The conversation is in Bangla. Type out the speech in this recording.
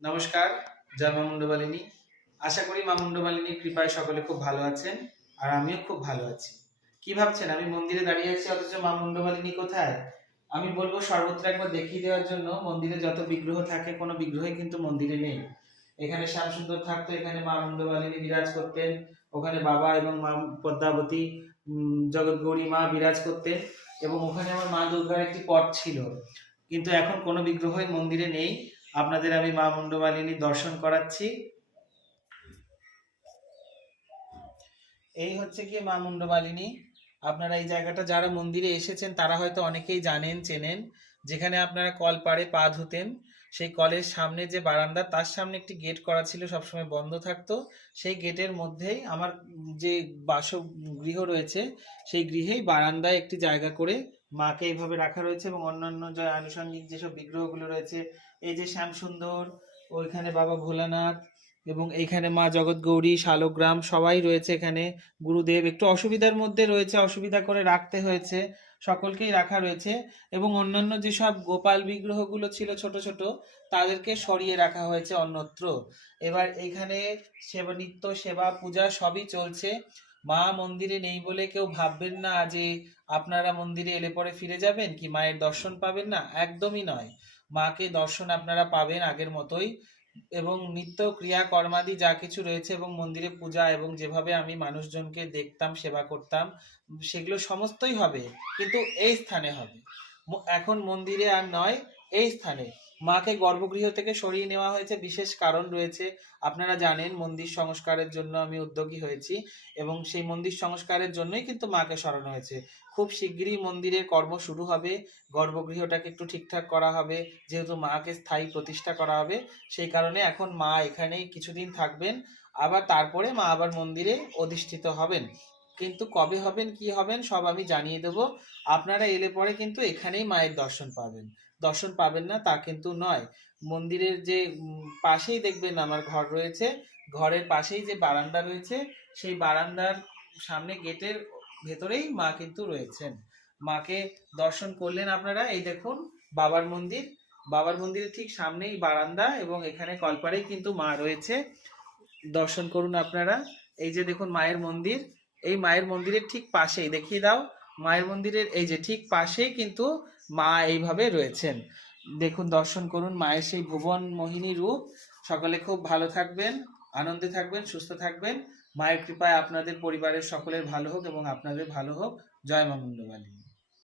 নমস্কার। জয় মা মুন্ডমালিনী। আশা করি মা মুন্ডমালিনীর কৃপায় সকলে খুব ভালো আছেন, আর আমিও খুব ভালো আছি। কি ভাবছেন আমি মন্দিরে দাঁড়িয়ে আছি অথচ মা মুন্ডমালিনী কোথায়? আমি বলবো সর্বত্র একবার দেখিয়ে দেওয়ার জন্য। মন্দিরে যত বিগ্রহ থাকে কোনো বিগ্রহই কিন্তু মন্দিরে নেই। এখানে শ্যামসুন্দর থাকতো, এখানে মা মুন্ডমালিনী বিরাজ করতেন, ওখানে বাবা এবং মা পদ্মাবতী জগৎগৌরী মা বিরাজ করতেন, এবং ওখানে আমার মা দুর্গার একটি পট ছিল। কিন্তু এখন কোনো বিগ্রহই মন্দিরে নেই। আপনাদের আমি মা মুন্ডমালিনীর দর্শন করাচ্ছি। এই হচ্ছে কি মা মুন্ডমালিনী। আপনারা এই জায়গাটা যারা মন্দিরে এসেছেন তারা হয়তো অনেকেই জানেন, চেনেন। যেখানে আপনারা কল পাড়ে পা ধুতেন, সেই কলের সামনে যে বারান্দা, তার সামনে একটি গেট করা ছিল, সবসময় বন্ধ থাকতো। সেই গেটের মধ্যেই আমার যে বাসগৃহ রয়েছে, সেই গৃহেই বারান্দায় একটি জায়গা করে মাকে এইভাবে রাখা রয়েছে, এবং অন্যান্য যে আনুষঙ্গিক যেসব বিগ্রহগুলো রয়েছে, এই যে শ্যামসুন্দর, ওইখানে বাবা ভোলানাথ, এবং এইখানে মা জগৎগৌরী, শালগ্রাম সবাই রয়েছে এখানে। গুরুদেব একটু অসুবিধার মধ্যে রয়েছে, অসুবিধা করে রাখতে হয়েছে, সকলকেই রাখা রয়েছে। এবং অন্যান্য যেসব গোপাল বিগ্রহগুলো ছিল ছোট ছোট, তাদেরকে সরিয়ে রাখা হয়েছে অন্যত্র। এবার এইখানে সেবা, নিত্য সেবা পূজা সবই চলছে। মা মন্দিরে নেই বলে কেউ ভাববেন না যে আপনারা মন্দিরে এলে পরে ফিরে যাবেন কি মায়ের দর্শন পাবেন না, একদমই নয়। মাকে দর্শন আপনারা পাবেন আগের মতোই, এবং নিত্য ক্রিয়া কর্মাদি যা কিছু রয়েছে, এবং মন্দিরে পূজা এবং যেভাবে আমি মানুষজনকে দেখতাম, সেবা করতাম, সেগুলো সমস্তই হবে, কিন্তু এই স্থানে হবে। এখন মন্দিরে আর নয়, এই স্থানে। মাকে গর্ভগৃহ থেকে সরিয়ে নেওয়া হয়েছে, বিশেষ কারণ রয়েছে। আপনারা জানেন মন্দির সংস্কারের জন্য আমি উদ্যোগী হয়েছি, এবং সেই মন্দির সংস্কারের জন্যই কিন্তু মাকে সরানো হয়েছে। খুব শিগগিরই মন্দিরের কর্ম শুরু হবে, গর্ভগৃহটাকে একটু ঠিকঠাক করা হবে, যেহেতু মাকে স্থায়ী প্রতিষ্ঠা করা হবে। সেই কারণে এখন মা এখানেই কিছুদিন থাকবেন, আবার তারপরে মা আবার মন্দিরে অধিষ্ঠিত হবেন। কিন্তু কবে হবেন কি হবেন সব আমি জানিয়ে দেব। আপনারা এলে পরে কিন্তু এখানেই মায়ের দর্শন পাবেন। দর্শন পাবেন না তা কিন্তু নয়। মন্দিরের যে পাশেই দেখবেন আমার ঘর রয়েছে, ঘরের পাশেই যে বারান্দা রয়েছে, সেই বারান্দার সামনে গেটের ভেতরেই মা কিন্তু রয়েছেন। মাকে দর্শন করলেন আপনারা। এই দেখুন বাবার মন্দির, বাবার মন্দিরের ঠিক সামনেই বারান্দা, এবং এখানে কলপাড়েই কিন্তু মা রয়েছে। দর্শন করুন আপনারা। এই যে দেখুন মায়ের মন্দির, এই মায়ের মন্দিরের ঠিক পাশেই, দেখিয়ে দাও, মায়ের মন্দিরের এই যে ঠিক পাশেই কিন্তু মা এইভাবে রয়েছেন। দেখুন, দর্শন করুন মায়ের সেই ভুবন মোহিনী রূপ। সকলে খুব ভালো থাকবেন, আনন্দে থাকবেন, সুস্থ থাকবেন। মায়ের কৃপায় আপনাদের পরিবারের সকলের ভালো হোক এবং আপনাদের ভালো হোক। জয় মা মুন্ডমালিনী।